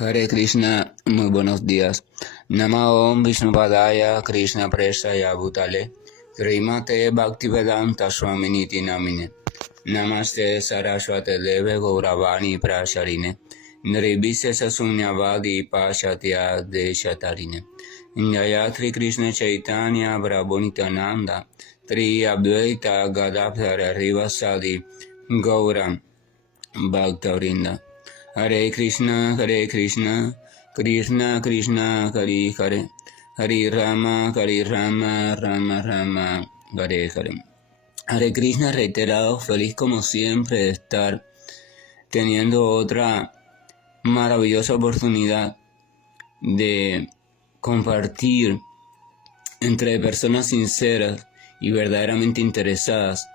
Hare Krishna, muy buenos días. Nama Om Vishnupadaya Krishna Prestaya Bhutale Srimate Bhaktivedanta Swaminiti Namine Namaste Saraswate Deve Gauravani Prasharine Nirvise Sasunyavadi Pashatya Deshatarine Jayatri Krishna Chaitanya Prabhu Nityananda Tri Advaita Gadadhara Rivasadi Gauram Bhaktavrinda. Hare Krishna, Krishna Krishna, Hare Hare, Hare Rama, Rama Rama, Hare Hare. Hare Krishna reiterado, feliz como siempre de estar teniendo otra maravillosa oportunidad de compartir entre personas sinceras y verdaderamente interesadas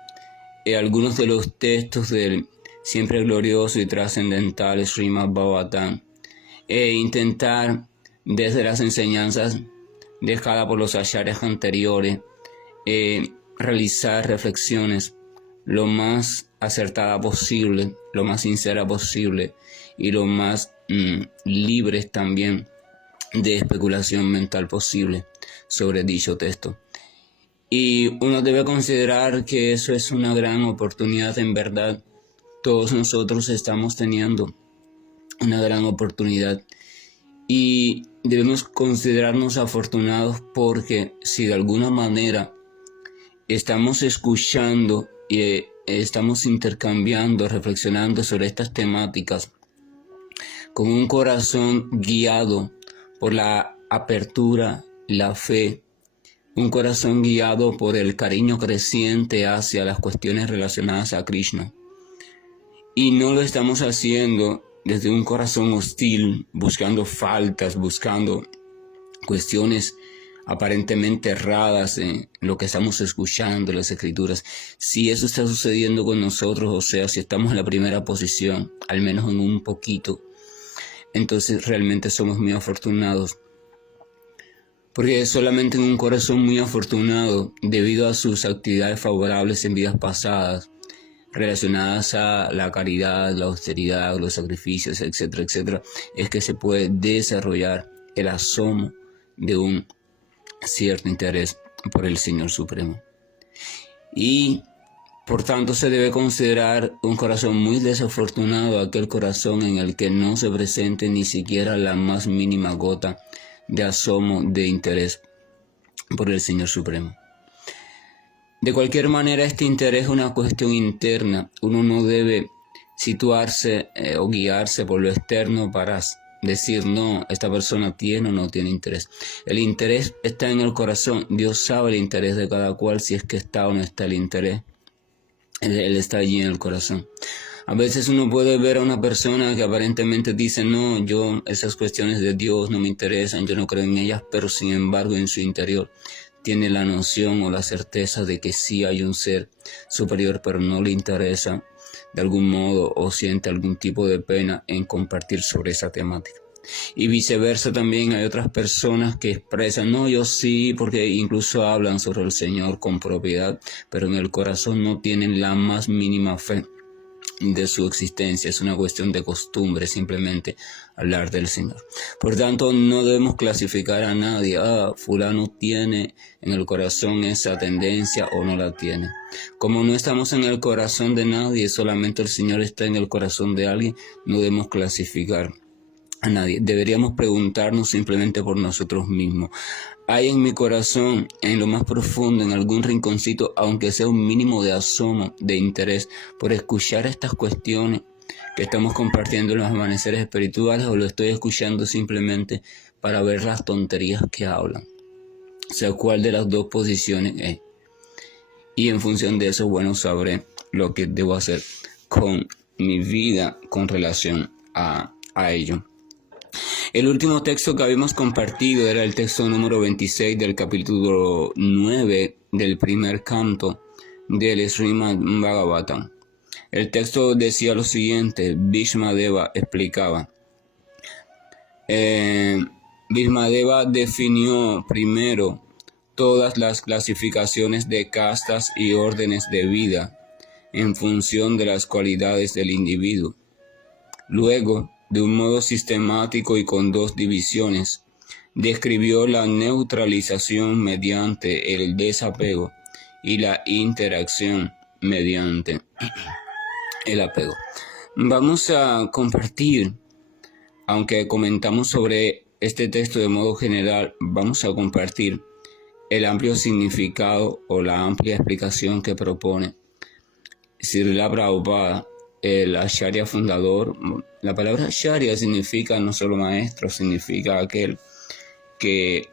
en algunos de los textos del siempre glorioso y trascendental Srimad Bhagavatam, e intentar desde las enseñanzas dejadas por los acharyas anteriores realizar reflexiones lo más acertada posible, lo más sincera posible y lo más libres también de especulación mental posible sobre dicho texto. Y uno debe considerar que eso es una gran oportunidad. En verdad, todos nosotros estamos teniendo una gran oportunidad y debemos considerarnos afortunados, porque si de alguna manera estamos escuchando y estamos intercambiando, reflexionando sobre estas temáticas con un corazón guiado por la apertura, la fe, un corazón guiado por el cariño creciente hacia las cuestiones relacionadas a Krishna, y no lo estamos haciendo desde un corazón hostil, buscando faltas, buscando cuestiones aparentemente erradas en lo que estamos escuchando, las escrituras. Si eso está sucediendo con nosotros, o sea, si estamos en la primera posición, al menos en un poquito, entonces realmente somos muy afortunados. Porque solamente en un corazón muy afortunado, debido a sus actividades favorables en vidas pasadas, relacionadas a la caridad, la austeridad, los sacrificios, etcétera, etcétera, es que se puede desarrollar el asomo de un cierto interés por el Señor Supremo. Y por tanto se debe considerar un corazón muy desafortunado aquel corazón en el que no se presente ni siquiera la más mínima gota de asomo de interés por el Señor Supremo. De cualquier manera, este interés es una cuestión interna. Uno no debe situarse o guiarse por lo externo para decir, no, esta persona tiene o no tiene interés. El interés está en el corazón. Dios sabe el interés de cada cual, si es que está o no está el interés. Él está allí en el corazón. A veces uno puede ver a una persona que aparentemente dice, no, esas cuestiones de Dios no me interesan, yo no creo en ellas, pero sin embargo en su interior tiene la noción o la certeza de que sí hay un ser superior, pero no le interesa de algún modo o siente algún tipo de pena en compartir sobre esa temática. Y viceversa, también hay otras personas que expresan, no, yo sí, porque incluso hablan sobre el Señor con propiedad, pero en el corazón no tienen la más mínima fe de su existencia. Es una cuestión de costumbre simplemente hablar del Señor. Por tanto, no debemos clasificar a nadie, fulano tiene en el corazón esa tendencia o no la tiene. Como no estamos en el corazón de nadie, solamente el Señor está en el corazón de alguien, no debemos clasificar a nadie. Deberíamos preguntarnos simplemente por nosotros mismos. ¿Hay en mi corazón, en lo más profundo, en algún rinconcito, aunque sea un mínimo de asomo, de interés por escuchar estas cuestiones que estamos compartiendo en los amaneceres espirituales, o lo estoy escuchando simplemente para ver las tonterías que hablan? O sea, ¿cuál de las dos posiciones es? Y en función de eso, bueno, sabré lo que debo hacer con mi vida con relación a ello. El último texto que habíamos compartido era el texto número 26 del capítulo 9 del primer canto del Srimad Bhagavatam. El texto decía lo siguiente. Bhishmadeva explicaba. Bhishmadeva definió primero todas las clasificaciones de castas y órdenes de vida en función de las cualidades del individuo. Luego de un modo sistemático y con dos divisiones. Describió la neutralización mediante el desapego y la interacción mediante el apego. Vamos a compartir, aunque comentamos sobre este texto de modo general, vamos a compartir el amplio significado o la amplia explicación que propone Srila Prabhupada, el Acharya fundador. La palabra Acharya significa no solo maestro, significa aquel que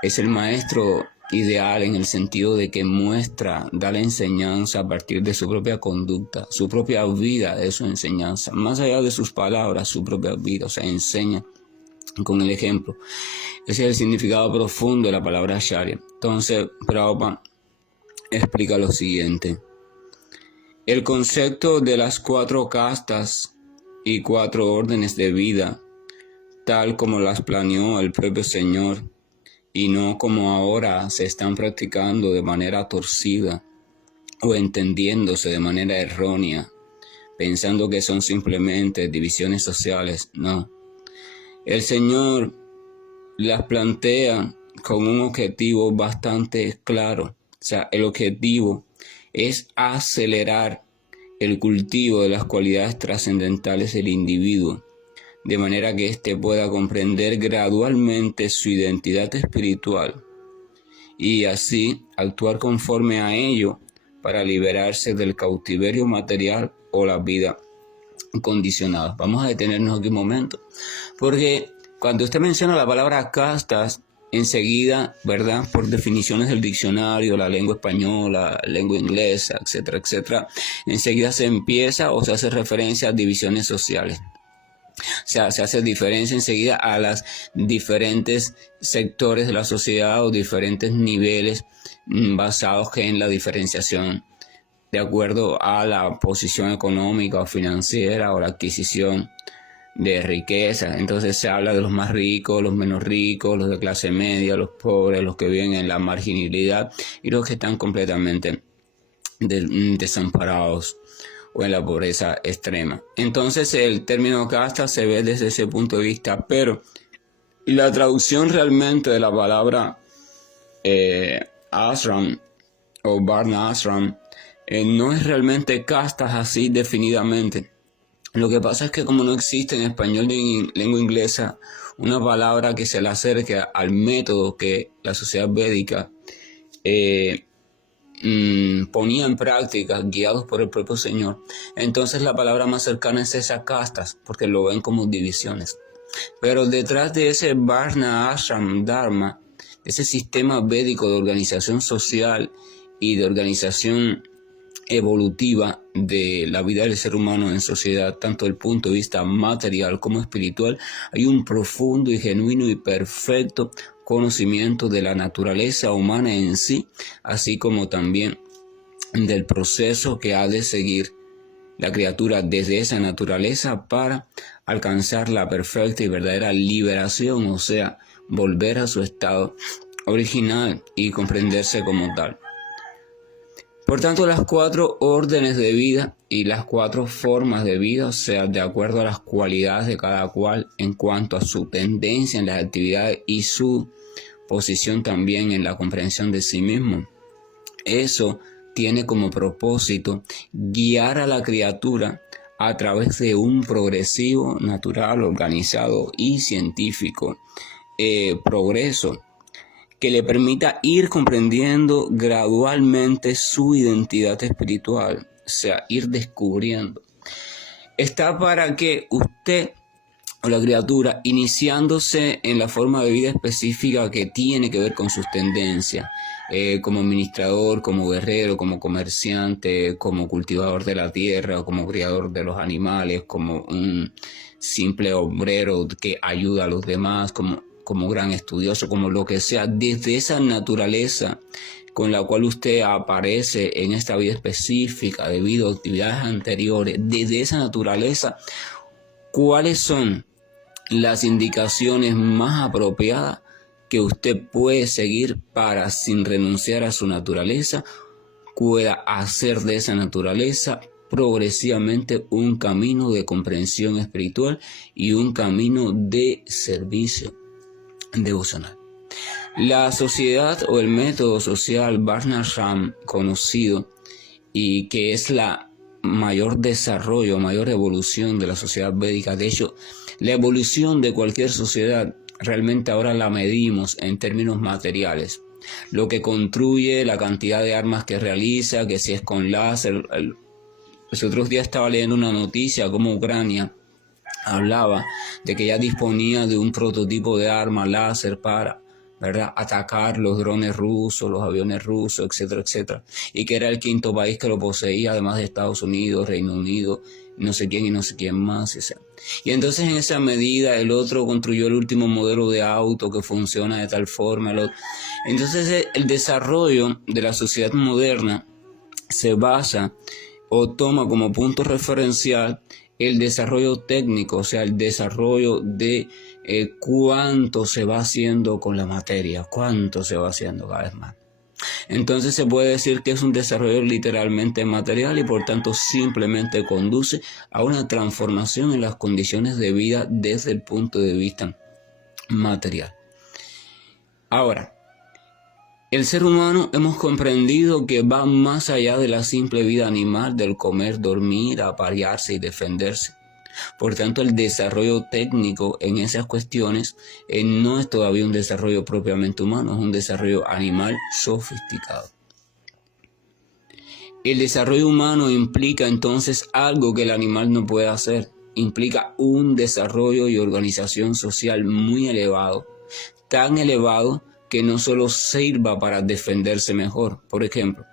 es el maestro ideal en el sentido de que muestra, da la enseñanza a partir de su propia conducta, su propia vida de su enseñanza, más allá de sus palabras, su propia vida, o sea, enseña con el ejemplo. Ese es el significado profundo de la palabra Acharya. Entonces, Prabhupada explica lo siguiente. El concepto de las 4 castas y 4 órdenes de vida, tal como las planeó el propio Señor, y no como ahora se están practicando de manera torcida o entendiéndose de manera errónea, pensando que son simplemente divisiones sociales. No. El Señor las plantea con un objetivo bastante claro. O sea, el objetivo es acelerar el cultivo de las cualidades trascendentales del individuo, de manera que éste pueda comprender gradualmente su identidad espiritual y así actuar conforme a ello para liberarse del cautiverio material o la vida condicionada. Vamos a detenernos aquí un momento, porque cuando usted menciona la palabra castas, enseguida, ¿verdad? Por definiciones del diccionario, la lengua española, la lengua inglesa, etcétera, etcétera, enseguida se empieza o se hace referencia a divisiones sociales. O sea, se hace diferencia enseguida a los diferentes sectores de la sociedad o diferentes niveles basados en la diferenciación de acuerdo a la posición económica o financiera o la adquisición de riqueza. Entonces se habla de los más ricos, los menos ricos, los de clase media, los pobres, los que viven en la marginalidad y los que están completamente desamparados o en la pobreza extrema. Entonces el término casta se ve desde ese punto de vista, pero la traducción realmente de la palabra ashram o varna ashram no es realmente castas así definidamente. Lo que pasa es que como no existe en español ni en lengua inglesa una palabra que se le acerque al método que la sociedad védica ponía en práctica, guiados por el propio Señor, entonces la palabra más cercana es esas castas, porque lo ven como divisiones. Pero detrás de ese Varna Ashram Dharma, ese sistema védico de organización social y de organización evolutiva de la vida del ser humano en sociedad, tanto desde el punto de vista material como espiritual, hay un profundo y genuino y perfecto conocimiento de la naturaleza humana en sí, así como también del proceso que ha de seguir la criatura desde esa naturaleza para alcanzar la perfecta y verdadera liberación, o sea, volver a su estado original y comprenderse como tal. Por tanto, las 4 órdenes de vida y las 4 formas de vida, o sea, de acuerdo a las cualidades de cada cual en cuanto a su tendencia en las actividades y su posición también en la comprensión de sí mismo. Eso tiene como propósito guiar a la criatura a través de un progresivo, natural, organizado y científico progreso que le permita ir comprendiendo gradualmente su identidad espiritual, o sea, ir descubriendo. Está para que usted o la criatura, iniciándose en la forma de vida específica que tiene que ver con sus tendencias, como administrador, como guerrero, como comerciante, como cultivador de la tierra, como criador de los animales, como un simple obrero que ayuda a los demás, como gran estudioso, como lo que sea, desde esa naturaleza con la cual usted aparece en esta vida específica debido a actividades anteriores, desde esa naturaleza, ¿cuáles son las indicaciones más apropiadas que usted puede seguir para, sin renunciar a su naturaleza, pueda hacer de esa naturaleza progresivamente un camino de comprensión espiritual y un camino de servicio devocional. La sociedad o el método social Varnashram conocido y que es la mayor desarrollo, mayor evolución de la sociedad védica. De hecho, la evolución de cualquier sociedad realmente ahora la medimos en términos materiales. Lo que construye, la cantidad de armas que realiza, que si es con láser. Los otros días estaba leyendo una noticia como Ucrania hablaba de que ya disponía de un prototipo de arma láser para, ¿verdad?, atacar los drones rusos, los aviones rusos, etcétera, etcétera. Y que era el quinto país que lo poseía, además de Estados Unidos, Reino Unido, no sé quién y no sé quién más. Y entonces en esa medida el otro construyó el último modelo de auto que funciona de tal forma. Entonces el desarrollo de la sociedad moderna se basa o toma como punto referencial el desarrollo técnico, o sea, el desarrollo de cuánto se va haciendo con la materia, cuánto se va haciendo cada vez más. Entonces se puede decir que es un desarrollo literalmente material y por tanto simplemente conduce a una transformación en las condiciones de vida desde el punto de vista material. Ahora, el ser humano hemos comprendido que va más allá de la simple vida animal del comer, dormir, aparearse y defenderse. Por tanto, el desarrollo técnico en esas cuestiones no es todavía un desarrollo propiamente humano, es un desarrollo animal sofisticado. El desarrollo humano implica entonces algo que el animal no puede hacer. Implica un desarrollo y organización social muy elevado, tan elevado que no solo sirva para defenderse mejor. Por ejemplo,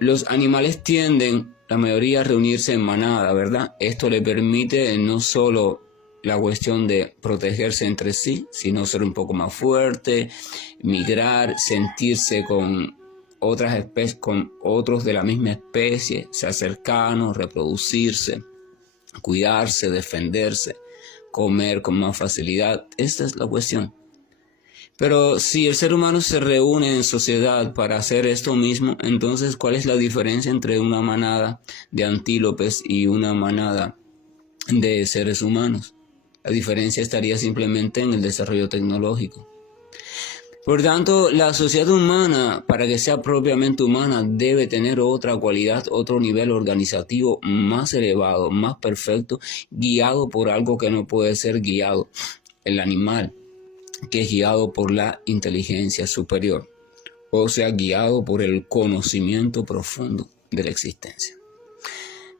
los animales tienden, la mayoría, a reunirse en manada, ¿verdad? Esto le permite no solo la cuestión de protegerse entre sí, sino ser un poco más fuerte, migrar, sentirse con otras especies, con otros de la misma especie, ser cercanos, reproducirse, cuidarse, defenderse, comer con más facilidad. Esta es la cuestión. Pero si el ser humano se reúne en sociedad para hacer esto mismo, entonces ¿cuál es la diferencia entre una manada de antílopes y una manada de seres humanos? La diferencia estaría simplemente en el desarrollo tecnológico. Por tanto, la sociedad humana, para que sea propiamente humana, debe tener otra cualidad, otro nivel organizativo más elevado, más perfecto, guiado por algo que no puede ser guiado, el animal, que es guiado por la inteligencia superior, o sea, guiado por el conocimiento profundo de la existencia.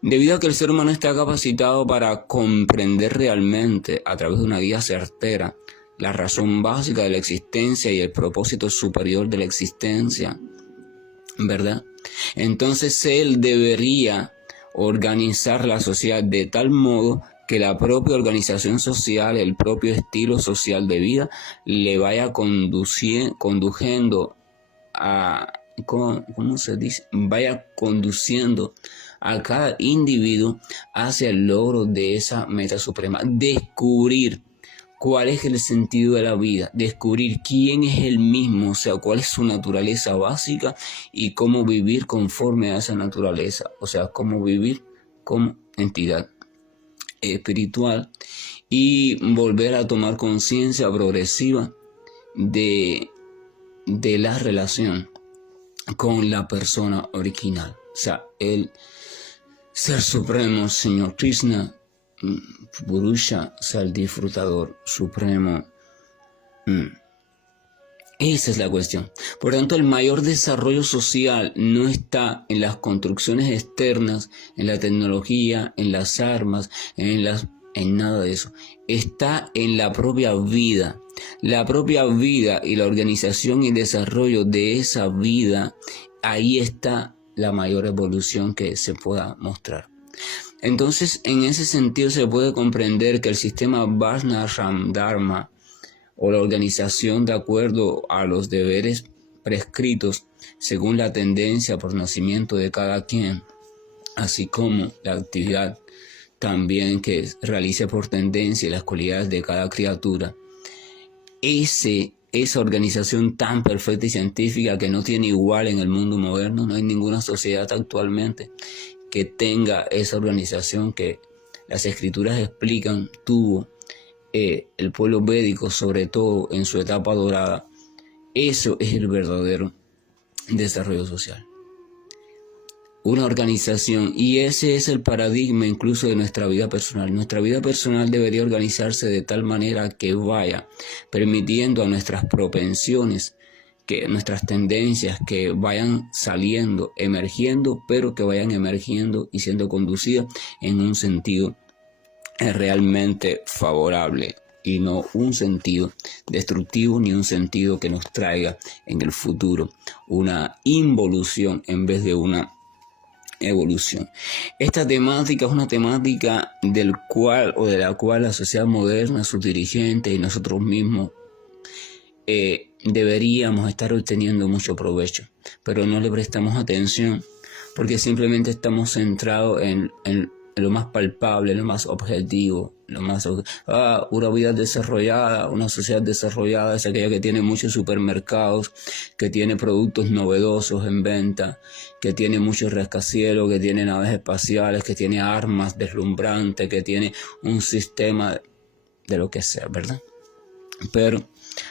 Debido a que el ser humano está capacitado para comprender realmente, a través de una guía certera, la razón básica de la existencia y el propósito superior de la existencia, ¿verdad? Entonces él debería organizar la sociedad de tal modo que la propia organización social, el propio estilo social de vida, le vaya conduciendo a, ¿cómo se dice? Vaya conduciendo a cada individuo hacia el logro de esa meta suprema. Descubrir cuál es el sentido de la vida, descubrir quién es él mismo, o sea, cuál es su naturaleza básica y cómo vivir conforme a esa naturaleza, o sea, cómo vivir como entidad espiritual y volver a tomar conciencia progresiva de la relación con la persona original, o sea, el Ser Supremo, Señor Krishna, Purusha, o sea, el disfrutador supremo. Esa es la cuestión. Por tanto, el mayor desarrollo social no está en las construcciones externas, en la tecnología, en las armas, en nada de eso. Está en la propia vida. La propia vida y la organización y desarrollo de esa vida, ahí está la mayor evolución que se pueda mostrar. Entonces, en ese sentido se puede comprender que el sistema Varnashram Dharma, o la organización de acuerdo a los deberes prescritos según la tendencia por nacimiento de cada quien, así como la actividad también que realice por tendencia y las cualidades de cada criatura. Esa organización tan perfecta y científica que no tiene igual en el mundo moderno, no hay ninguna sociedad actualmente que tenga esa organización que las escrituras explican tuvo el pueblo védico, sobre todo en su etapa dorada. Eso es el verdadero desarrollo social. Una organización, y ese es el paradigma incluso de nuestra vida personal. Nuestra vida personal debería organizarse de tal manera que vaya permitiendo a nuestras propensiones, que nuestras tendencias que vayan saliendo, emergiendo, pero que vayan emergiendo y siendo conducidas en un sentido realmente favorable y no un sentido destructivo ni un sentido que nos traiga en el futuro una involución en vez de una evolución. Esta temática es una temática de la cual la sociedad moderna, sus dirigentes y nosotros mismos deberíamos estar obteniendo mucho provecho, pero no le prestamos atención porque simplemente estamos centrados en lo más palpable, lo más objetivo, una vida desarrollada, una sociedad desarrollada es aquella que tiene muchos supermercados, que tiene productos novedosos en venta, que tiene muchos rascacielos, que tiene naves espaciales, que tiene armas deslumbrantes, que tiene un sistema de lo que sea, ¿verdad? Pero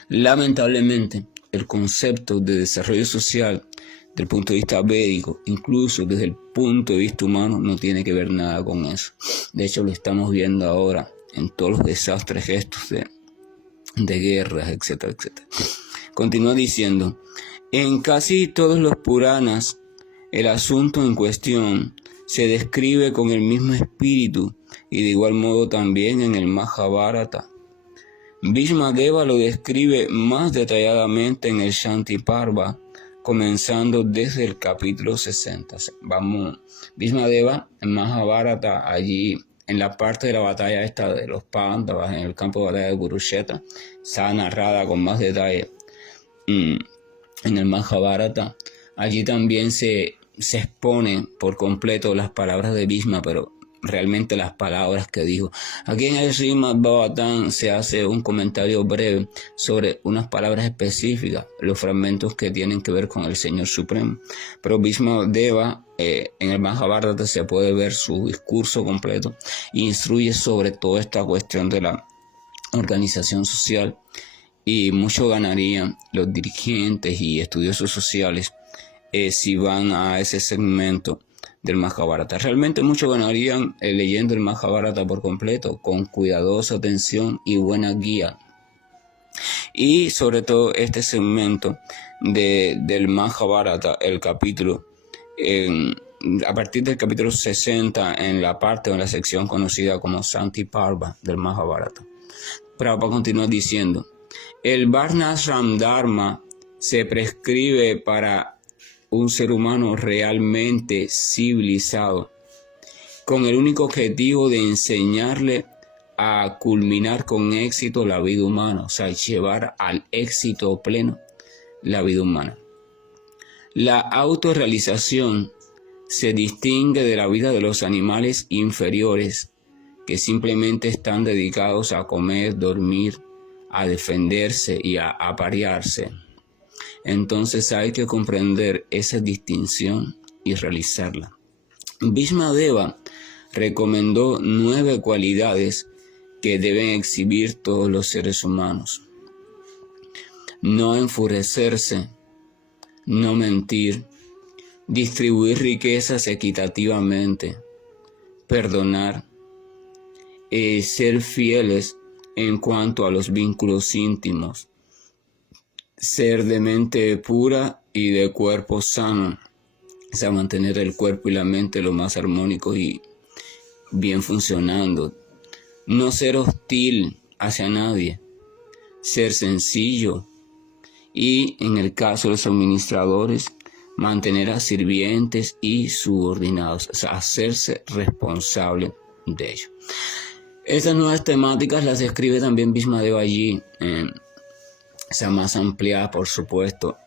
lamentablemente el concepto de desarrollo social desde el punto de vista védico, incluso desde el punto de vista humano, no tiene que ver nada con eso. De hecho, lo estamos viendo ahora en todos los desastres estos de guerras, etcétera, etcétera. Continúa diciendo, en casi todos los Puranas, el asunto en cuestión se describe con el mismo espíritu y de igual modo también en el Mahabharata. Bhishma-deva lo describe más detalladamente en el Shanti Parva, comenzando desde el capítulo 60. Bhishma-deva en Mahabharata, allí en la parte de la batalla esta de los Pándavas, en el campo de batalla de Kurukshetra, está narrada con más detalle en el Mahabharata. Allí también se expone por completo las palabras de Bhishma, pero realmente las palabras que dijo. Aquí en el Srimad Bhagavatam se hace un comentario breve sobre unas palabras específicas, los fragmentos que tienen que ver con el Señor Supremo. Pero Bhishma-deva en el Mahabharata se puede ver su discurso completo e instruye sobre toda esta cuestión de la organización social, y mucho ganarían los dirigentes y estudiosos sociales si van a ese segmento del Mahabharata. Realmente muchos ganarían leyendo el Mahabharata por completo, con cuidadosa atención y buena guía. Y sobre todo este segmento del Mahabharata, el capítulo, a partir del capítulo 60, en la parte o en la sección conocida como Shanti Parva del Mahabharata. Prabhupada continúa diciendo, el Varnashram Dharma se prescribe para un ser humano realmente civilizado, con el único objetivo de enseñarle a culminar con éxito la vida humana, o sea, llevar al éxito pleno la vida humana. La autorrealización se distingue de la vida de los animales inferiores, que simplemente están dedicados a comer, dormir, a defenderse y a aparearse. Entonces hay que comprender esa distinción y realizarla. Bhishma-deva recomendó 9 cualidades que deben exhibir todos los seres humanos. No enfurecerse, no mentir, distribuir riquezas equitativamente, perdonar, ser fieles en cuanto a los vínculos íntimos, ser de mente pura y de cuerpo sano, o sea, mantener el cuerpo y la mente lo más armónicos y bien funcionando, no ser hostil hacia nadie, ser sencillo y, en el caso de los administradores, mantener a sirvientes y subordinados, o sea, hacerse responsable de ello. Estas nuevas temáticas las escribe también Bhishma-deva allí, sea más ampliada, por supuesto.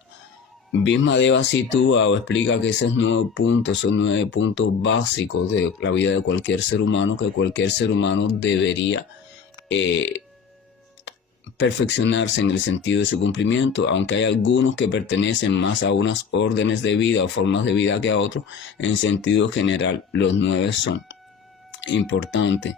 Bhishma-deva sitúa o explica que esos 9 puntos son 9 puntos básicos de la vida de cualquier ser humano, que cualquier ser humano debería perfeccionarse en el sentido de su cumplimiento, aunque hay algunos que pertenecen más a unas órdenes de vida o formas de vida que a otros. En sentido general, los 9 son importantes.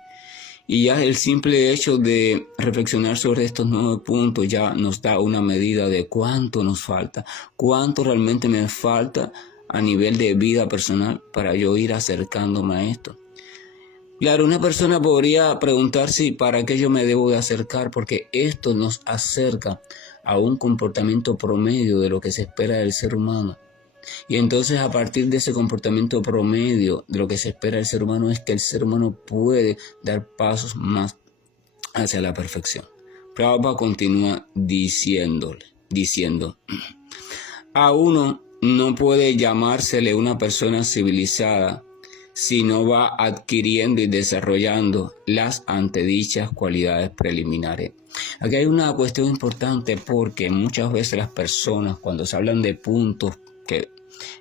Y ya el simple hecho de reflexionar sobre estos 9 puntos ya nos da una medida de cuánto nos falta, cuánto realmente me falta a nivel de vida personal para yo ir acercándome a esto. Claro, una persona podría preguntarse para qué yo me debo de acercar, porque esto nos acerca a un comportamiento promedio de lo que se espera del ser humano. Y entonces a partir de ese comportamiento promedio de lo que se espera del ser humano es que el ser humano puede dar pasos más hacia la perfección. Prabhupada continúa diciendo, a uno no puede llamársele una persona civilizada si no va adquiriendo y desarrollando las antedichas cualidades preliminares. Aquí hay una cuestión importante, porque muchas veces las personas, cuando se hablan de puntos que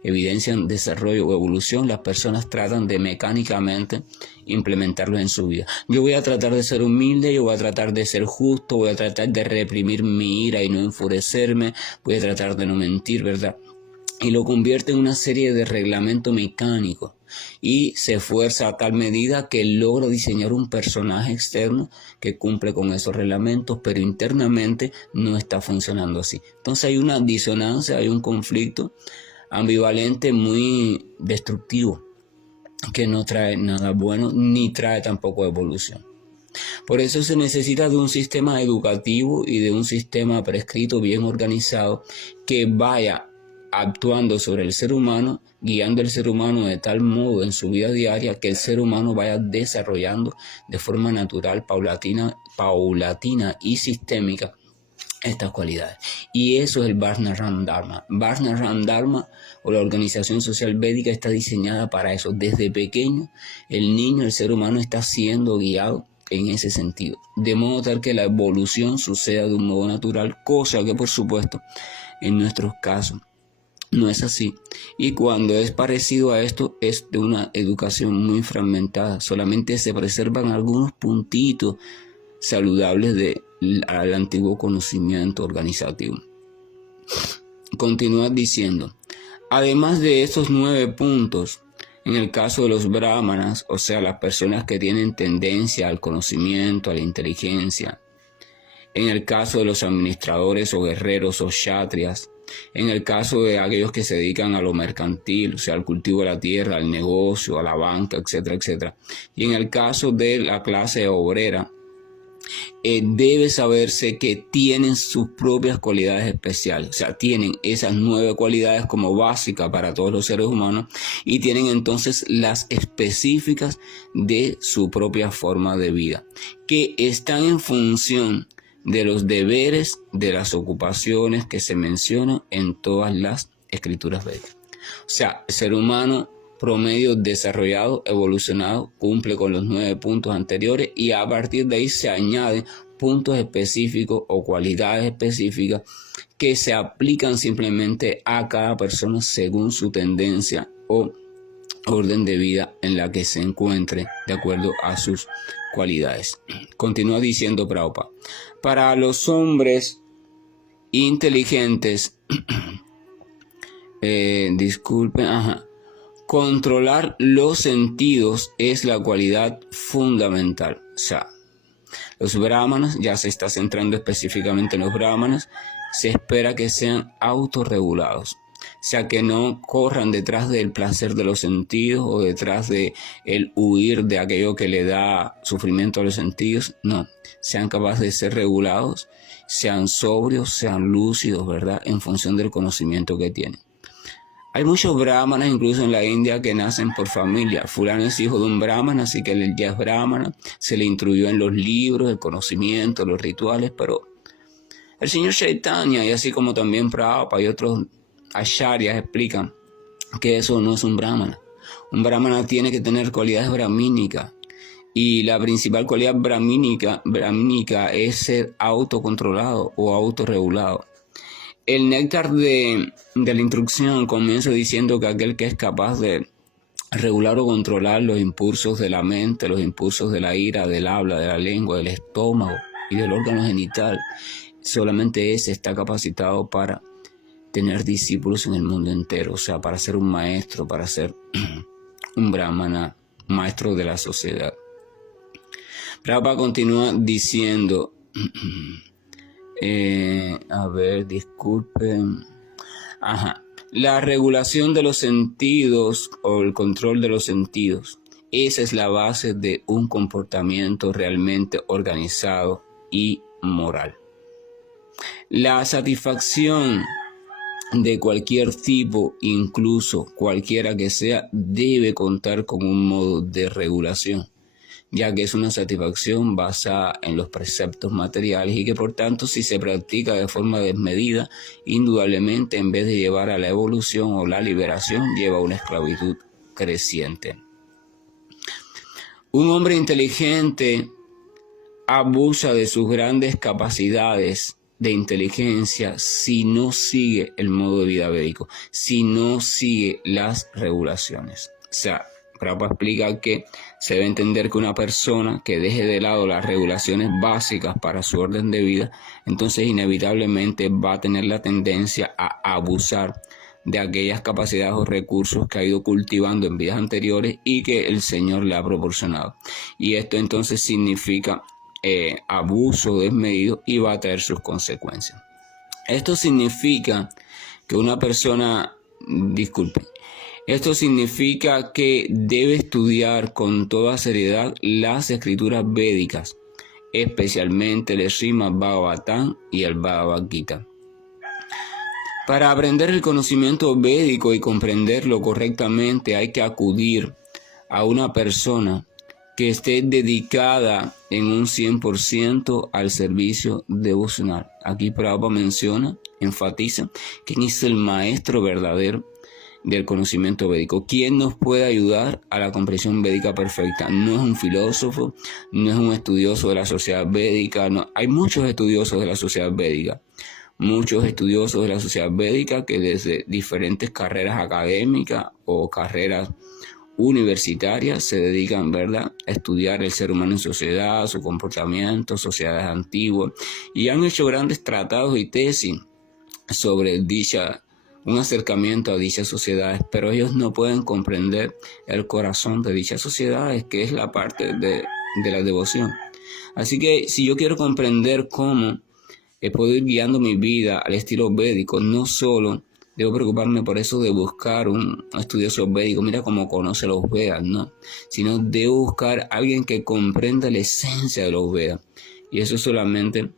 evidencian desarrollo o evolución, las personas tratan de mecánicamente implementarlo en su vida. Yo voy a tratar de ser humilde, yo voy a tratar de ser justo, voy a tratar de reprimir mi ira y no enfurecerme, voy a tratar de no mentir, ¿verdad? Y lo convierte en una serie de reglamentos mecánicos y se esfuerza a tal medida que logra diseñar un personaje externo que cumple con esos reglamentos, pero internamente no está funcionando así. Entonces hay una disonancia, hay un conflicto ambivalente muy destructivo que no trae nada bueno ni trae tampoco evolución. Por eso se necesita de un sistema educativo y de un sistema prescrito bien organizado que vaya actuando sobre el ser humano, guiando al ser humano de tal modo en su vida diaria que el ser humano vaya desarrollando de forma natural, paulatina y sistémica estas cualidades. Y eso es el Varnashram Dharma. Varnashram Dharma o la organización social védica está diseñada para eso. Desde pequeño el niño, el ser humano está siendo guiado en ese sentido, de modo tal que la evolución suceda de un modo natural, cosa que por supuesto en nuestros casos no es así. Y cuando es parecido a esto es de una educación muy fragmentada. Solamente se preservan algunos puntitos saludables al antiguo conocimiento organizativo. Continúa diciendo, además de estos 9 puntos, en el caso de los brahmanas, o sea, las personas que tienen tendencia al conocimiento, a la inteligencia, en el caso de los administradores o guerreros o kshatriyas, en el caso de aquellos que se dedican a lo mercantil, o sea, al cultivo de la tierra, al negocio, a la banca, etcétera, etcétera. Y en el caso de la clase obrera, debe saberse que tienen sus propias cualidades especiales, o sea, tienen esas 9 cualidades como básicas para todos los seres humanos y tienen entonces las específicas de su propia forma de vida, que están en función de los deberes, de las ocupaciones que se mencionan en todas las escrituras védicas. O sea, el ser humano promedio desarrollado, evolucionado, cumple con los 9 puntos anteriores y a partir de ahí se añaden puntos específicos o cualidades específicas que se aplican simplemente a cada persona según su tendencia o orden de vida en la que se encuentre de acuerdo a sus cualidades. Continúa diciendo Prabhupada, para los hombres inteligentes, controlar los sentidos es la cualidad fundamental. O sea, los brahmanas, ya se está centrando específicamente en los brahmanas, se espera que sean autorregulados. O sea, que no corran detrás del placer de los sentidos o detrás de el huir de aquello que le da sufrimiento a los sentidos. No, sean capaces de ser regulados, sean sobrios, sean lúcidos, ¿verdad? En función del conocimiento que tienen. Hay muchos brahmanas, incluso en la India, que nacen por familia. Fulano es hijo de un brahmana, así que él ya es brahmana. Se le instruyó en los libros, el conocimiento, los rituales, pero el señor Chaitanya, y así como también Prabhupada y otros acharyas explican que eso no es un brahmana. Un brahmana tiene que tener cualidades brahmínicas. Y la principal cualidad brahmínica es ser autocontrolado o autorregulado. El néctar de la instrucción comienza diciendo que aquel que es capaz de regular o controlar los impulsos de la mente, los impulsos de la ira, del habla, de la lengua, del estómago, y del órgano genital. Solamente ese está capacitado para tener discípulos en el mundo entero, o sea, para ser un maestro, para ser un brahmana, maestro de la sociedad. Prabhupada continúa diciendo, disculpen, la regulación de los sentidos o el control de los sentidos, esa es la base de un comportamiento realmente organizado y moral. La satisfacción de cualquier tipo, incluso cualquiera que sea, debe contar con un modo de regulación, ya que es una satisfacción basada en los preceptos materiales y que por tanto, si se practica de forma desmedida, indudablemente en vez de llevar a la evolución o la liberación, lleva a una esclavitud creciente. Un hombre inteligente abusa de sus grandes capacidades de inteligencia si no sigue el modo de vida védico, si no sigue las regulaciones. O sea, Prabhupada explica que se debe entender que una persona que deje de lado las regulaciones básicas para su orden de vida, entonces inevitablemente va a tener la tendencia a abusar de aquellas capacidades o recursos que ha ido cultivando en vidas anteriores y que el Señor le ha proporcionado. Y esto entonces significa abuso desmedido y va a traer sus consecuencias. Esto significa que una persona, esto significa que debe estudiar con toda seriedad las escrituras védicas, especialmente el Srimad Bhagavatam y el Bhagavad Gita. Para aprender el conocimiento védico y comprenderlo correctamente hay que acudir a una persona que esté dedicada en un 100% al servicio devocional. Aquí Prabhupada menciona, enfatiza, quién es el maestro verdadero del conocimiento védico. ¿Quién nos puede ayudar a la comprensión védica perfecta? No es un filósofo, no es un estudioso de la sociedad védica, no. Hay muchos estudiosos de la sociedad védica. Muchos estudiosos de la sociedad védica que desde diferentes carreras académicas o carreras universitarias se dedican, ¿verdad?, a estudiar el ser humano en sociedad, su comportamiento, sociedades antiguas, y han hecho grandes tratados y tesis sobre un acercamiento a dichas sociedades, pero ellos no pueden comprender el corazón de dichas sociedades, que es la parte de la devoción. Así que si yo quiero comprender cómo puedo ir guiando mi vida al estilo védico, no solo debo preocuparme por eso de buscar un estudioso védico, mira cómo conoce los Vedas, no, sino debo buscar a alguien que comprenda la esencia de los Vedas. Y eso solamente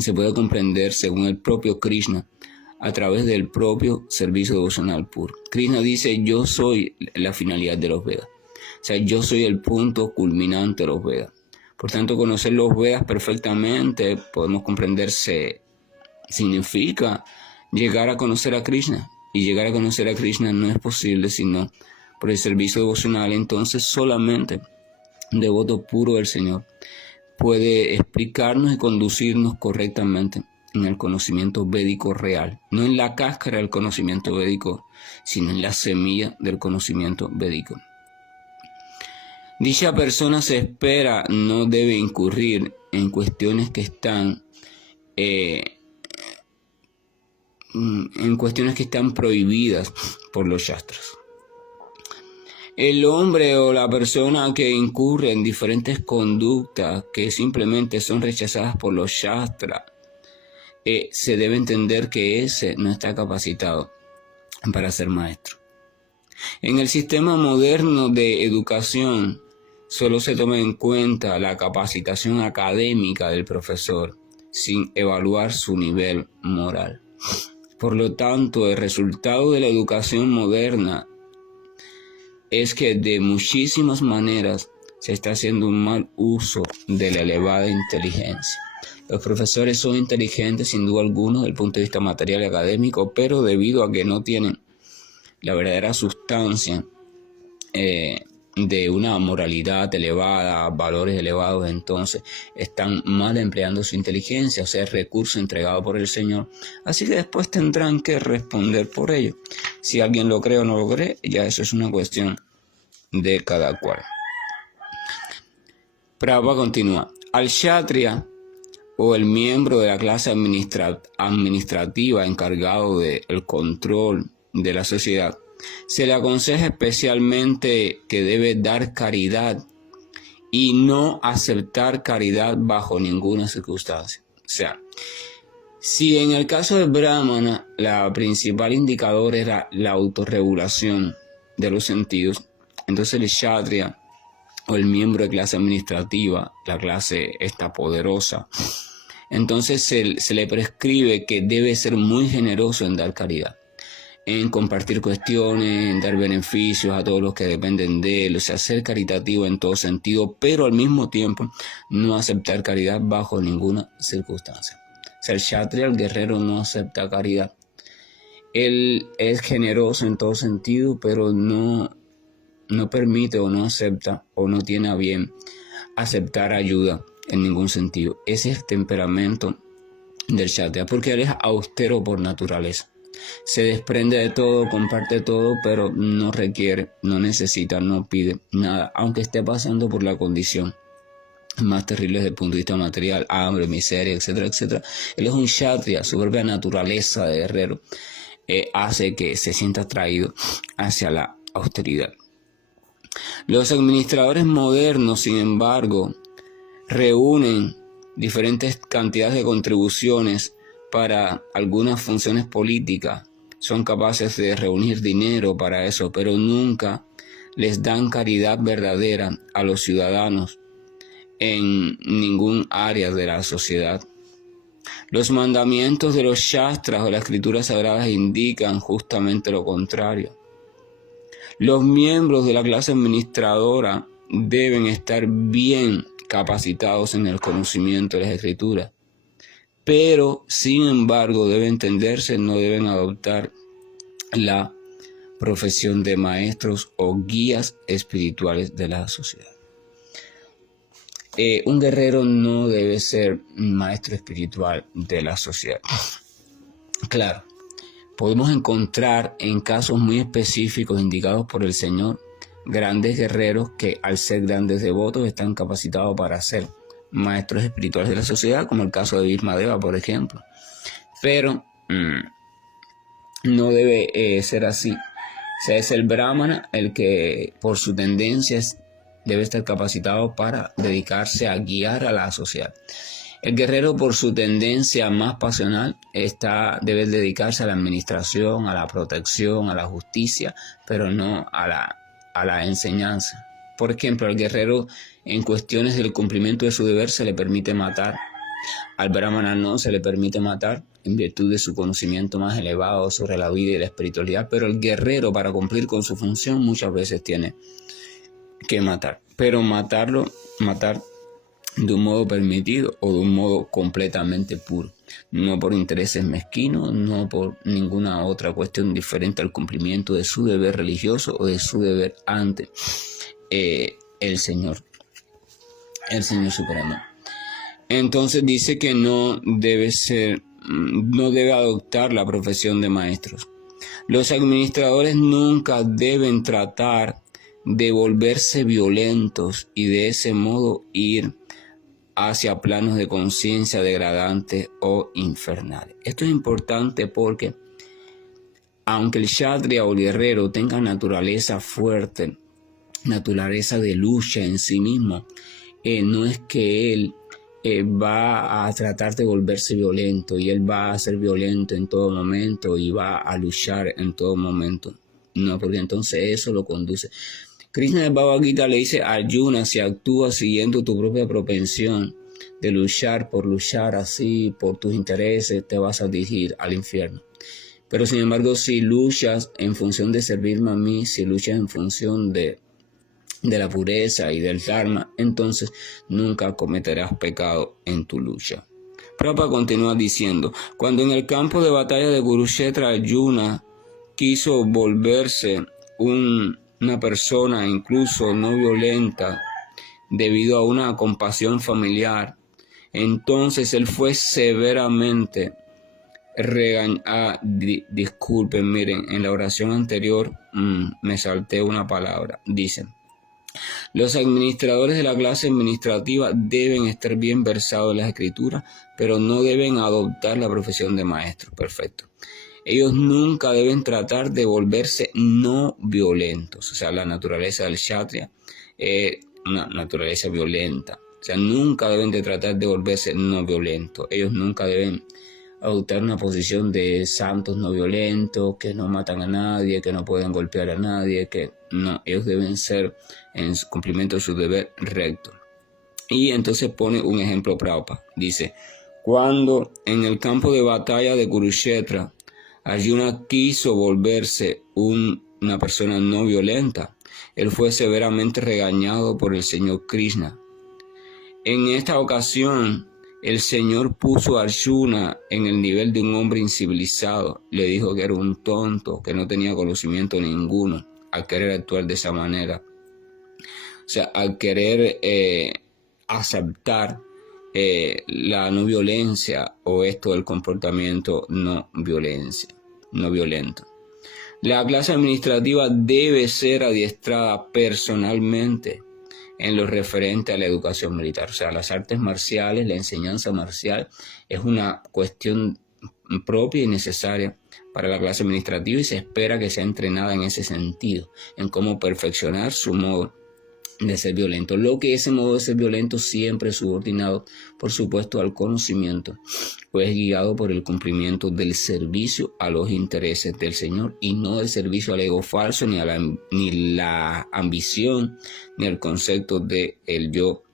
se puede comprender según el propio Krishna, a través del propio servicio devocional puro. Krishna dice, yo soy la finalidad de los Vedas. O sea, yo soy el punto culminante de los Vedas. Por tanto, conocer los Vedas perfectamente, podemos comprender, significa llegar a conocer a Krishna. Y llegar a conocer a Krishna no es posible sino por el servicio devocional. Entonces, solamente un devoto puro del Señor puede explicarnos y conducirnos correctamente en el conocimiento védico real. No en la cáscara del conocimiento védico, sino en la semilla del conocimiento védico. Dicha persona se espera no debe incurrir en cuestiones que están prohibidas por los shastras. El hombre o la persona que incurre en diferentes conductas que simplemente son rechazadas por los shastras, se debe entender que ese no está capacitado para ser maestro. En el sistema moderno de educación, solo se toma en cuenta la capacitación académica del profesor, sin evaluar su nivel moral. Por lo tanto, el resultado de la educación moderna es que de muchísimas maneras se está haciendo un mal uso de la elevada inteligencia. Los profesores son inteligentes sin duda alguna desde el punto de vista material y académico, pero debido a que no tienen la verdadera sustancia de una moralidad elevada, valores elevados, entonces están mal empleando su inteligencia, o sea, el recurso entregado por el Señor. Así que después tendrán que responder por ello. Si alguien lo cree o no lo cree, ya eso es una cuestión de cada cual. Prabhupada continúa. Al Kshatriya o el miembro de la clase administrativa encargado del control de la sociedad, se le aconseja especialmente que debe dar caridad y no aceptar caridad bajo ninguna circunstancia. O sea, si en el caso del Brahmana la principal indicador era la autorregulación de los sentidos, entonces el Kshatriya o el miembro de clase administrativa, la clase esta poderosa, entonces se le prescribe que debe ser muy generoso en dar caridad, en compartir cuestiones, en dar beneficios a todos los que dependen de él, o sea, ser caritativo en todo sentido, pero al mismo tiempo no aceptar caridad bajo ninguna circunstancia. O sea, el Kshatriya, el guerrero, no acepta caridad. Él es generoso en todo sentido, pero no permite o no acepta o no tiene a bien aceptar ayuda en ningún sentido. Ese es el temperamento del Kshatriya, porque él es austero por naturaleza. Se desprende de todo, comparte todo, pero no requiere, no necesita, no pide nada, aunque esté pasando por la condición más terrible desde el punto de vista material, hambre, miseria, etcétera, etcétera. Él es un Kshatriya, su propia naturaleza de guerrero hace que se sienta atraído hacia la austeridad. Los administradores modernos, sin embargo, reúnen diferentes cantidades de contribuciones para algunas funciones políticas. Son capaces de reunir dinero para eso, pero nunca les dan caridad verdadera a los ciudadanos en ningún área de la sociedad. Los mandamientos de los Shastras o las escrituras sagradas indican justamente lo contrario. Los miembros de la clase administradora deben estar bien capacitados en el conocimiento de las escrituras, pero sin embargo deben entenderse, no deben adoptar la profesión de maestros o guías espirituales de la sociedad. Un guerrero no debe ser maestro espiritual de la sociedad. Claro, podemos encontrar en casos muy específicos indicados por el Señor grandes guerreros que al ser grandes devotos están capacitados para ser maestros espirituales de la sociedad, como el caso de Bhishmadeva, por ejemplo. Pero no debe ser así. O sea, es el Brahmana el que por su tendencia debe estar capacitado para dedicarse a guiar a la sociedad. El guerrero, por su tendencia más pasional, debe dedicarse a la administración, a la protección, a la justicia, pero no a la enseñanza. Por ejemplo, al guerrero, en cuestiones del cumplimiento de su deber, se le permite matar. Al Brahmana no se le permite matar en virtud de su conocimiento más elevado sobre la vida y la espiritualidad, pero el guerrero, para cumplir con su función, muchas veces tiene que matar, pero matar de un modo permitido o de un modo completamente puro, no por intereses mezquinos, no por ninguna otra cuestión diferente al cumplimiento de su deber religioso o de su deber ante el Señor Supremo. Entonces dice que no debe adoptar la profesión de maestros. Los administradores nunca deben tratar de volverse violentos y de ese modo ir hacia planos de conciencia degradantes o infernales. Esto es importante porque aunque el Kshatriya o el guerrero tenga naturaleza fuerte, naturaleza de lucha en sí mismo, no es que él va a tratar de volverse violento y él va a ser violento en todo momento y va a luchar en todo momento. No, porque entonces eso lo conduce. Krishna en el Bhagavad Gita le dice a Arjuna: si actúas siguiendo tu propia propensión de luchar por luchar así, por tus intereses, te vas a dirigir al infierno. Pero sin embargo, si luchas en función de servirme a mí, si luchas en función de la pureza y del Dharma, entonces nunca cometerás pecado en tu lucha. Prabhupada continúa diciendo: cuando en el campo de batalla de Kurukshetra Arjuna quiso volverse una persona incluso no violenta debido a una compasión familiar, entonces él fue severamente regañado. Disculpen, miren, en la oración anterior me salté una palabra. Dicen: Los administradores de la clase administrativa deben estar bien versados en las escrituras, pero no deben adoptar la profesión de maestros. Perfecto. Ellos nunca deben tratar de volverse no violentos. O sea, la naturaleza del kshatriya es una naturaleza violenta. O sea, nunca deben de tratar de volverse no violentos. Ellos nunca deben adoptar una posición de santos no violentos, que no matan a nadie, que no pueden golpear a nadie, que no, ellos deben ser en cumplimiento de su deber recto. Y entonces pone un ejemplo Prabhupada. Dice, cuando en el campo de batalla de Kurukshetra, Arjuna quiso volverse una persona no violenta, él fue severamente regañado por el Señor Krishna. En esta ocasión, el Señor puso a Arjuna en el nivel de un hombre incivilizado. Le dijo que era un tonto, que no tenía conocimiento ninguno, al querer actuar de esa manera. O sea, al querer aceptar la no violencia o esto del comportamiento no violento. La clase administrativa debe ser adiestrada personalmente en lo referente a la educación militar. O sea, las artes marciales, la enseñanza marcial es una cuestión propia y necesaria para la clase administrativa y se espera que sea entrenada en ese sentido, en cómo perfeccionar su modo de ser violento. Lo que ese modo de ser violento siempre es subordinado, por supuesto, al conocimiento, pues guiado por el cumplimiento del servicio a los intereses del Señor y no del servicio al ego falso, ni la ambición, ni al concepto de el yo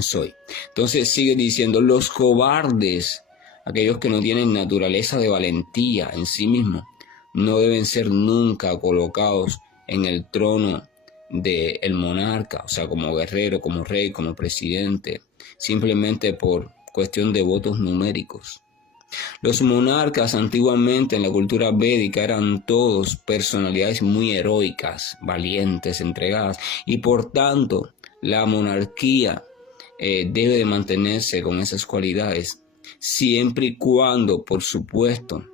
soy. Entonces sigue diciendo, los cobardes, aquellos que no tienen naturaleza de valentía en sí mismos, no deben ser nunca colocados en el trono del monarca, o sea, como guerrero, como rey, como presidente, simplemente por cuestión de votos numéricos. Los monarcas antiguamente en la cultura védica eran todos personalidades muy heroicas, valientes, entregadas, y por tanto la monarquía debe de mantenerse con esas cualidades, siempre y cuando, por supuesto,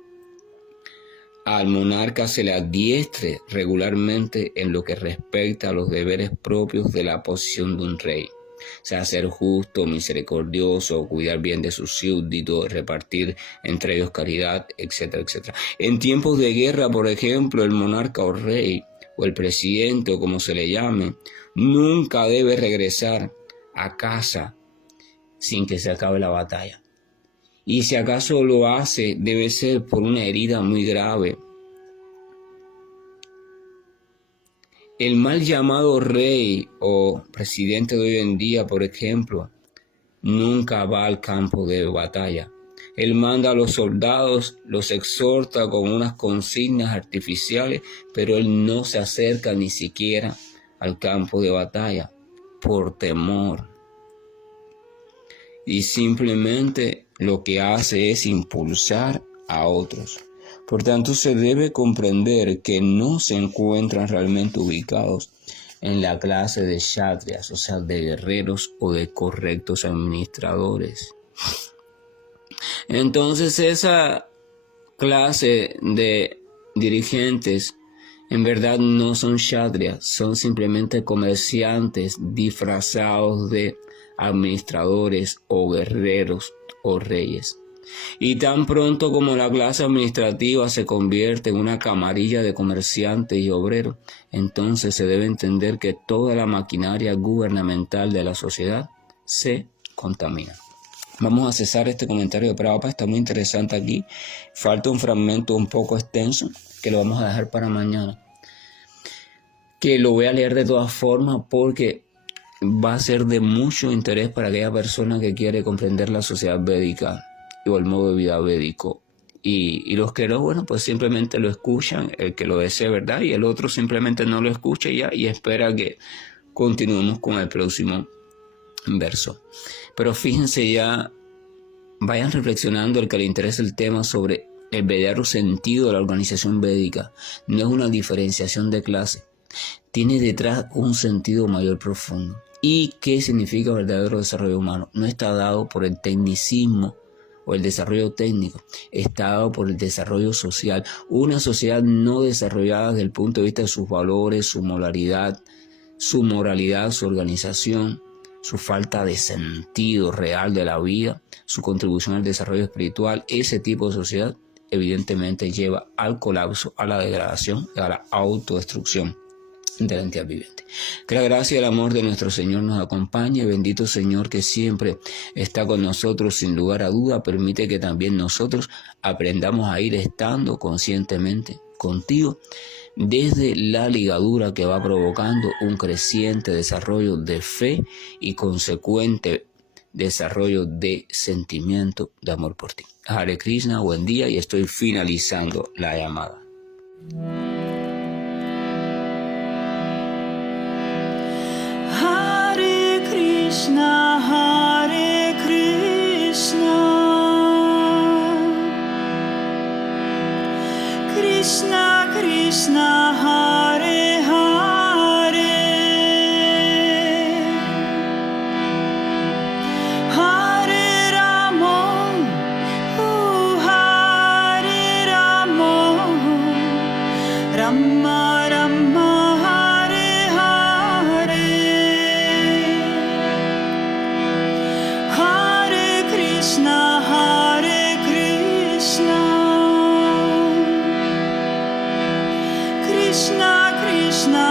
al monarca se le adiestre regularmente en lo que respecta a los deberes propios de la posición de un rey. O sea, ser justo, misericordioso, cuidar bien de sus súbditos, repartir entre ellos caridad, etcétera, etcétera. En tiempos de guerra, por ejemplo, el monarca o rey, o el presidente, o como se le llame, nunca debe regresar a casa sin que se acabe la batalla. Y si acaso lo hace, debe ser por una herida muy grave. El mal llamado rey o presidente de hoy en día, por ejemplo, nunca va al campo de batalla. Él manda a los soldados, los exhorta con unas consignas artificiales, pero él no se acerca ni siquiera al campo de batalla por temor. Y simplemente lo que hace es impulsar a otros. Por tanto, se debe comprender que no se encuentran realmente ubicados en la clase de kshatriyas, o sea, de guerreros o de correctos administradores. Entonces, esa clase de dirigentes en verdad no son kshatriyas, son simplemente comerciantes disfrazados de administradores o guerreros o reyes. Y tan pronto como la clase administrativa se convierte en una camarilla de comerciantes y obreros, entonces se debe entender que toda la maquinaria gubernamental de la sociedad se contamina. Vamos a cesar este comentario de Prabhupada, está muy interesante aquí. Falta un fragmento un poco extenso que lo vamos a dejar para mañana, que lo voy a leer de todas formas porque va a ser de mucho interés para aquella persona que quiere comprender la sociedad védica o el modo de vida védico. Y los que no, bueno, pues simplemente lo escuchan, el que lo desee, ¿verdad? Y el otro simplemente no lo escucha ya y espera que continuemos con el próximo verso. Pero fíjense ya, vayan reflexionando el que le interese el tema sobre el verdadero sentido de la organización védica. No es una diferenciación de clase, tiene detrás un sentido mayor profundo. ¿Y qué significa verdadero desarrollo humano? No está dado por el tecnicismo o el desarrollo técnico, está dado por el desarrollo social. Una sociedad no desarrollada desde el punto de vista de sus valores, su moralidad, su moralidad, su organización, su falta de sentido real de la vida, su contribución al desarrollo espiritual, ese tipo de sociedad evidentemente lleva al colapso, a la degradación y a la autodestrucción de la entidad viviente. Que la gracia y el amor de nuestro Señor nos acompañe. Bendito Señor que siempre está con nosotros sin lugar a duda. Permite que también nosotros aprendamos a ir estando conscientemente contigo desde la ligadura que va provocando un creciente desarrollo de fe y consecuente desarrollo de sentimiento de amor por ti. Hare Krishna, buen día, y estoy finalizando la llamada. Hare Krishna, Hare Krishna, Krishna Krishna, Hare Hare, Hare Rama, Hare Rama, Rama Rama. Krishna, Hare Krishna, Krishna Krishna,